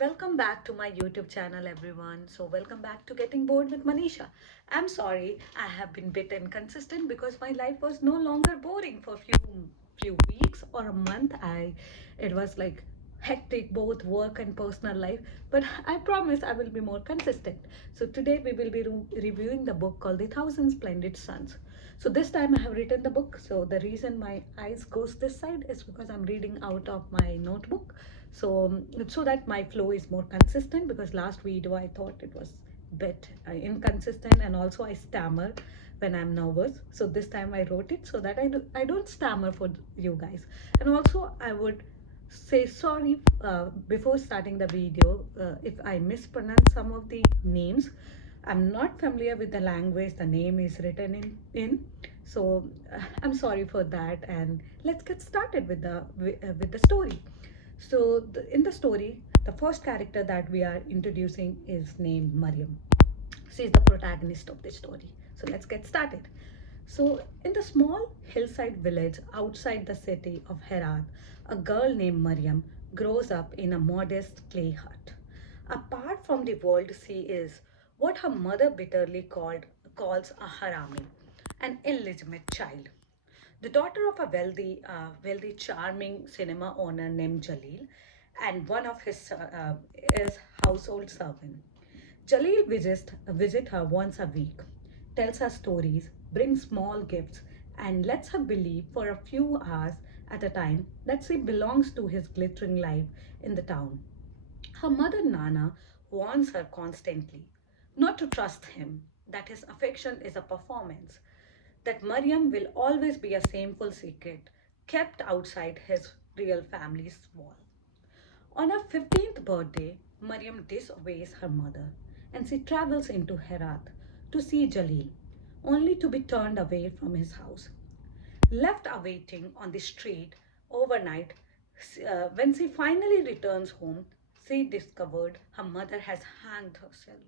Welcome back to my YouTube channel, everyone. So, welcome back to Getting Bored with Manisha. I'm sorry I have been a bit inconsistent because my life was no longer boring for few weeks or a month. It was like hectic, both work and personal life. But I promise I will be more consistent. So today we will be reviewing the book called The Thousand Splendid Suns. So this time I have written the book. So the reason my eyes goes this side is because I'm reading out of my notebook. So that my flow is more consistent, because last video I thought it was bit inconsistent, and also I stammer when I'm nervous. So this time I wrote it so that I don't stammer for you guys. And also I would say sorry before starting the video if I mispronounce some of the names. I'm not familiar with the language the name is written in. So I'm sorry for that, and let's get started with the story. So in the story, the first character that we are introducing is named Mariam. She is the protagonist of the story. So let's get started. So in the small hillside village outside the city of Herat, a girl named Mariam grows up in a modest clay hut. Apart from the world, she is what her mother bitterly calls a harami, an illegitimate child. The daughter of a wealthy, charming cinema owner named Jalil, and one of his household servant. Jalil visit her once a week, tells her stories, brings small gifts, and lets her believe for a few hours at a time that she belongs to his glittering life in the town. Her mother Nana warns her constantly not to trust him, that his affection is a performance, that Mariam will always be a shameful secret kept outside his real family's wall. On her 15th birthday, Mariam disobeys her mother and she travels into Herat to see Jalil, only to be turned away from his house. Left awaiting on the street overnight, when she finally returns home, she discovered her mother has hanged herself.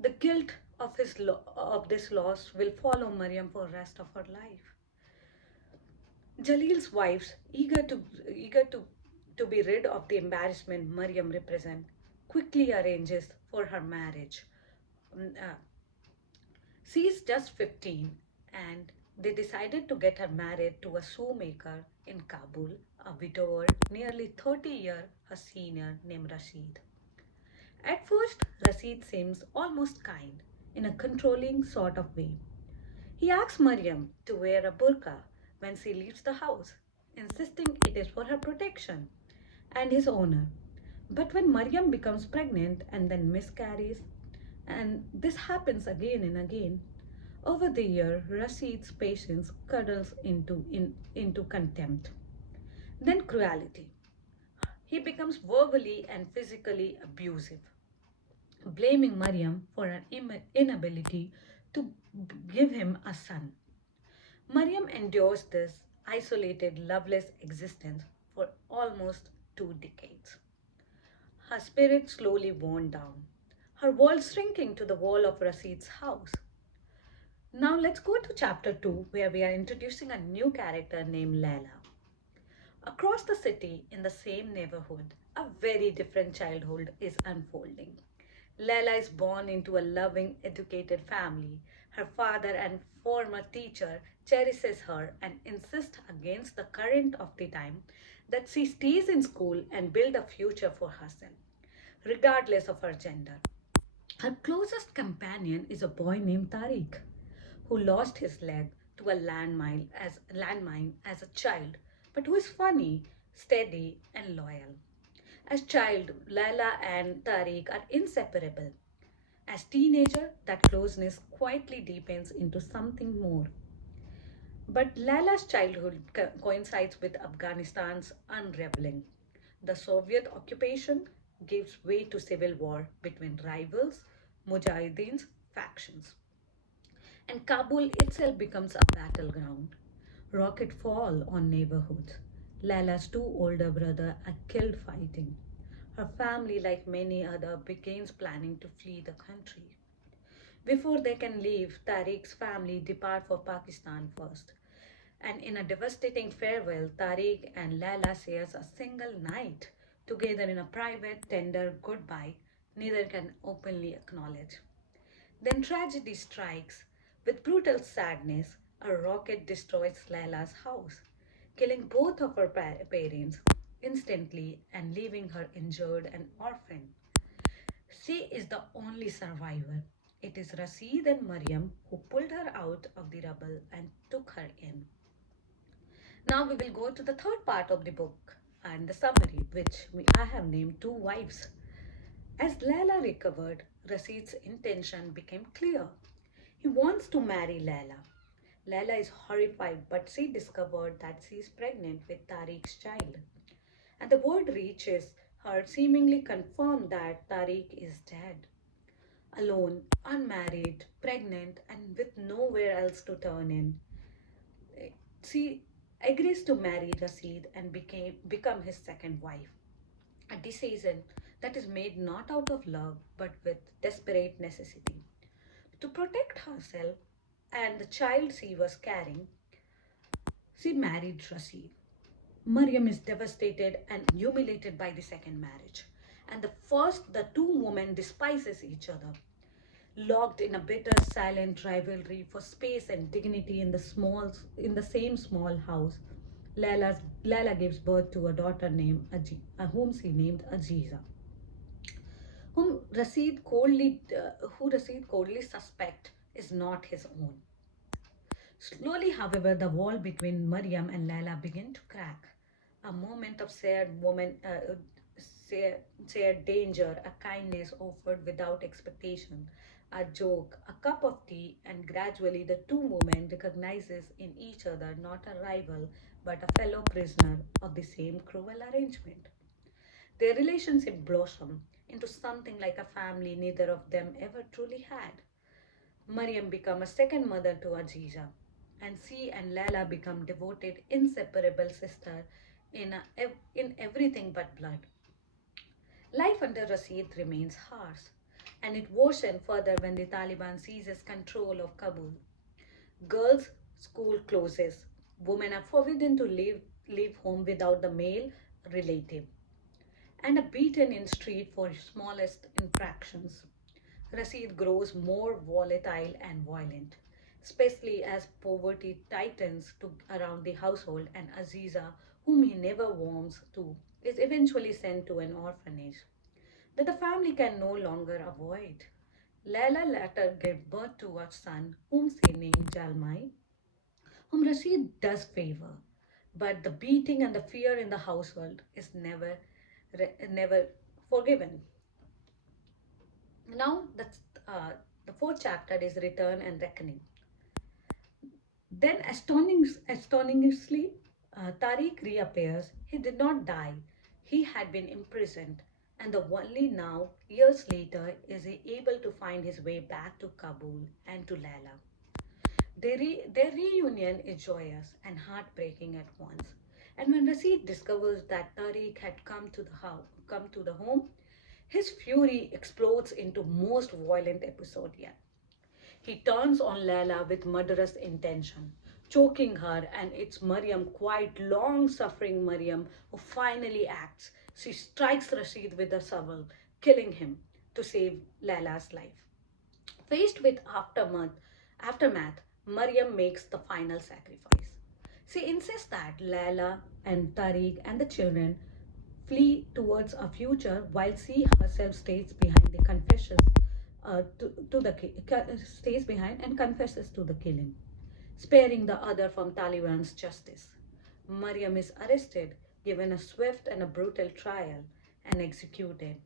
The guilt of this loss will follow Mariam for the rest of her life. Jalil's wives, eager to be rid of the embarrassment Mariam represents, quickly arranges for her marriage. Mm, uh, she is just 15, and they decided to get her married to a shoemaker in Kabul, a widower nearly 30 years her senior named Rashid. At first, Rashid seems almost kind, in a controlling sort of way. He asks Mariam to wear a burqa when she leaves the house, insisting it is for her protection and his honor. But when Mariam becomes pregnant and then miscarries, and this happens again and again, over the year, Rashid's patience curdles into contempt. Then cruelty. He becomes verbally and physically abusive, blaming Mariam for her inability to give him a son. Mariam endures this isolated, loveless existence for almost 2 decades. Her spirit slowly worn down, her world shrinking to the wall of Rasid's house. Now let's go to chapter 2, where we are introducing a new character named Laila. Across the city, in the same neighborhood, a very different childhood is unfolding. Laila is born into a loving, educated family. Her father and former teacher cherishes her and insists against the current of the time that she stays in school and build a future for herself, regardless of her gender. Her closest companion is a boy named Tariq, who lost his leg to a landmine as a child, but who is funny, steady, and loyal. As child, Laila and Tariq are inseparable. As teenager, that closeness quietly deepens into something more. But Laila's childhood coincides with Afghanistan's unraveling. The Soviet occupation gives way to civil war between rivals, Mujahideen's factions, and Kabul itself becomes a battleground. Rocket fall on neighborhoods. Laila's two older brothers are killed fighting. Her family, like many other, begins planning to flee the country. Before they can leave, Tariq's family depart for Pakistan first. And in a devastating farewell, Tariq and Laila shares a single night together in a private, tender goodbye neither can openly acknowledge. Then tragedy strikes. With brutal sadness, a rocket destroys Laila's house, killing both of her parents instantly and leaving her injured and orphaned. She is the only survivor. It is Rasid and Mariam who pulled her out of the rubble and took her in. Now we will go to the third part of the book and the summary, which I have named Two Wives. As Laila recovered, Rasid's intention became clear. He wants to marry Laila. Laila is horrified, but she discovered that she is pregnant with Tariq's child. And the word reaches her, seemingly confirmed that Tariq is dead. Alone, unmarried, pregnant, and with nowhere else to turn in, she agrees to marry Rasid and become his second wife. A decision that is made not out of love but with desperate necessity. To protect herself and the child she was carrying, she married Rasid. Mariam is devastated and humiliated by the second marriage. And the two women despises each other, locked in a bitter, silent rivalry for space and dignity in the same small house. Laila gives birth to a daughter whom she named Aziza, whom Rasid coldly suspect is not his own. Slowly, however, the wall between Mariam and Laila began to crack. A moment of shared danger, a kindness offered without expectation, a joke, a cup of tea, and gradually the two women recognizes in each other not a rival but a fellow prisoner of the same cruel arrangement. Their relationship blossomed into something like a family neither of them ever truly had. Mariam became a second mother to Aziza, and she and Lala become devoted, inseparable sisters in everything but blood. Life under Rasid remains harsh, and it worsens further when the Taliban seizes control of Kabul. Girls' school closes. Women are forbidden to leave home without the male relative, and are beaten in street for smallest infractions. Rasid grows more volatile and violent, especially as poverty tightens around the household, and Aziza, whom he never warms to, is eventually sent to an orphanage that the family can no longer avoid. Laila later gave birth to a son whom she named Jalmai, whom Rashid does favor. But the beating and the fear in the household is never forgiven. Now, the fourth chapter is Return and Reckoning. Then, astonishingly, Tariq reappears. He did not die, he had been imprisoned, and the only now, years later, is he able to find his way back to Kabul and to Laila. Their reunion is joyous and heartbreaking at once. And when Rasid discovers that Tariq had come to the home, his fury explodes into most violent episode yet. He turns on Laila with murderous intention, choking her, and it's Mariam, quite long suffering Mariam, who finally acts. She strikes Rashid with a shovel, killing him to save Laila's life. Faced with aftermath, Mariam makes the final sacrifice. She insists that Laila and Tariq and the children flee towards a future while she herself stays behind the confessions to the stays behind and confesses to the killing, sparing the other from Taliban's justice. Mariam is arrested, given a swift and a brutal trial, and executed.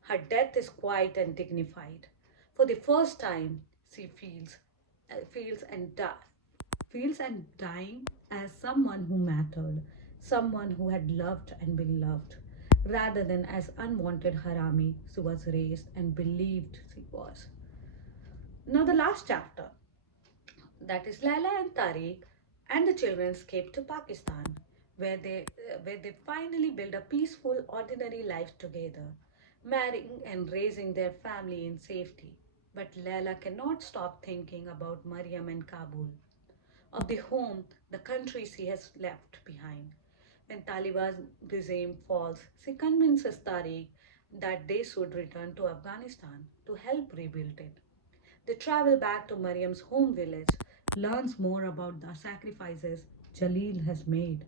Her death is quiet and dignified. For the first time, she feels and feels and dying as someone who mattered, someone who had loved and been loved, rather than as unwanted harami she was raised and believed she was. Now the last chapter, that is Laila and Tariq and the children escape to Pakistan, where they finally build a peaceful, ordinary life together, marrying and raising their family in safety. But Laila cannot stop thinking about Mariam and Kabul, of the home, the country she has left behind. When Taliban regime falls, she convinces Tariq that they should return to Afghanistan to help rebuild it. They travel back to Mariam's home village, learns more about the sacrifices Jalil has made.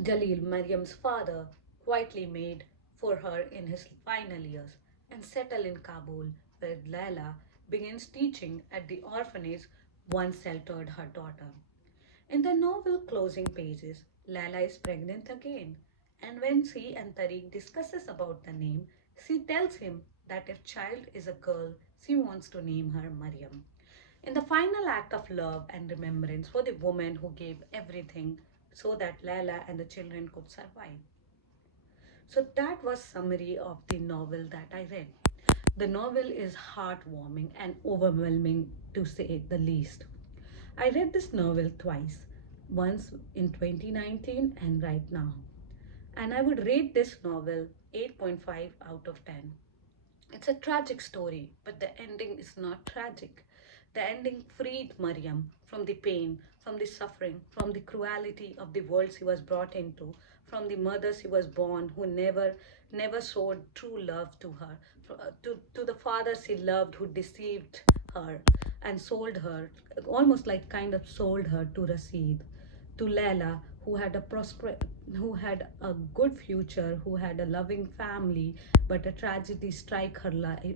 Jalil, Mariam's father, quietly made for her in his final years, and settle in Kabul, where Laila begins teaching at the orphanage once sheltered her daughter. In the novel closing pages, Lala is pregnant again, and when she and Tariq discusses about the name, she tells him that if child is a girl, she wants to name her Maryam. In the final act of love and remembrance for the woman who gave everything so that Lala and the children could survive. So that was summary of the novel that I read. The novel is heartwarming and overwhelming to say the least. I read this novel twice, once in 2019 and right now. And I would rate this novel 8.5 out of 10. It's a tragic story, but the ending is not tragic. The ending freed Mariam from the pain, from the suffering, from the cruelty of the world she was brought into, from the mother she was born who never showed true love to her, to the father she loved who deceived her and sold her, almost like kind of sold her to Rashid, to Layla, who had a good future, who had a loving family, but a tragedy struck her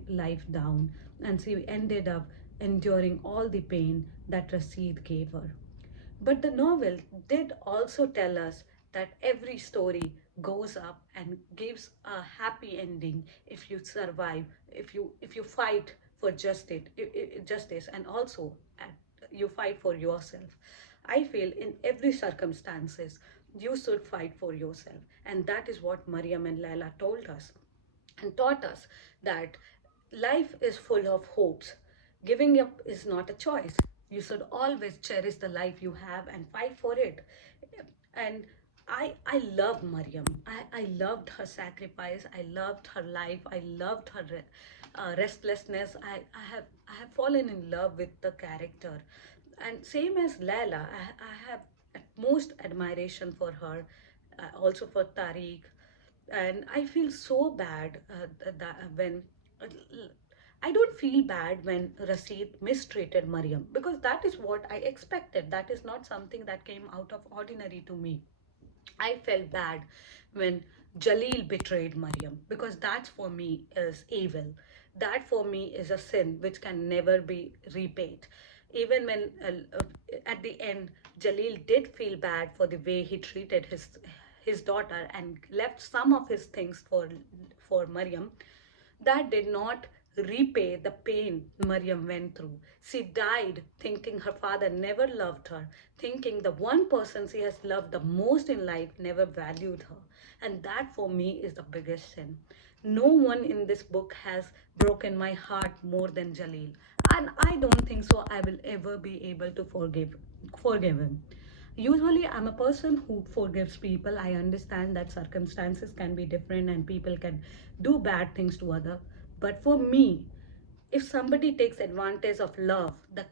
life down, and she ended up enduring all the pain that Rashid gave her. But the novel did also tell us that every story goes up and gives a happy ending if you survive, if you fight for justice, and also you fight for yourself. I feel in every circumstances you should fight for yourself, and that is what Mariam and Laila told us and taught us that life is full of hopes. Giving up is not a choice. You should always cherish the life you have and fight for it. And I love Mariam. I loved her sacrifice. I loved her life. I loved her restlessness. I have fallen in love with the character. And same as Laila, I have most admiration for her, also for Tariq, and I feel so bad that when I don't feel bad when Rasid mistreated Mariam because that is what I expected. That is not something that came out of ordinary to me. I felt bad when Jalil betrayed Mariam because that for me is evil. That for me is a sin which can never be repaid. Even when at the end Jalil did feel bad for the way he treated his daughter and left some of his things for Mariam, that did not repay the pain Mariam went through. She died thinking her father never loved her, thinking the one person she has loved the most in life never valued her. And that for me is the biggest sin. No one in this book has broken my heart more than Jalil. And I don't think so I will ever be able to forgive him. Usually, I'm a person who forgives people. I understand that circumstances can be different and people can do bad things to other. But for me, if somebody takes advantage of love, the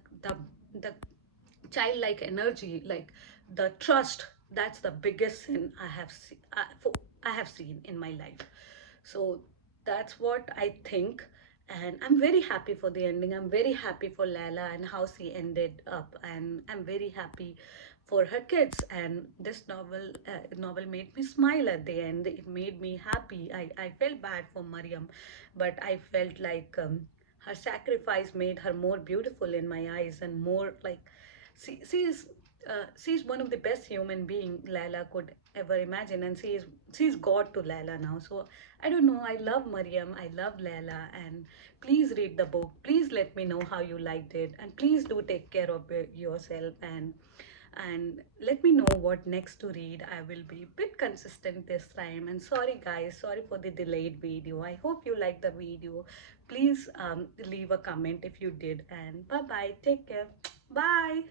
childlike energy, like the trust, that's the biggest sin I have seen in my life. So that's what I think. And I'm very happy for the ending. I'm very happy for Lala and how she ended up. And I'm very happy for her kids. And this novel made me smile at the end. It made me happy. I felt bad for Mariam, but I felt like her sacrifice made her more beautiful in my eyes and more like she's one of the best human being Laila could ever imagine, and she's God to Laila now. So I don't know. I love Mariam. I love Laila, and please read the book. Please let me know how you liked it, and please do take care of yourself and let me know what next to read. I will be a bit consistent this time. And sorry guys, sorry for the delayed video. I hope you liked the video. Please leave a comment if you did. And bye bye. Take care. Bye.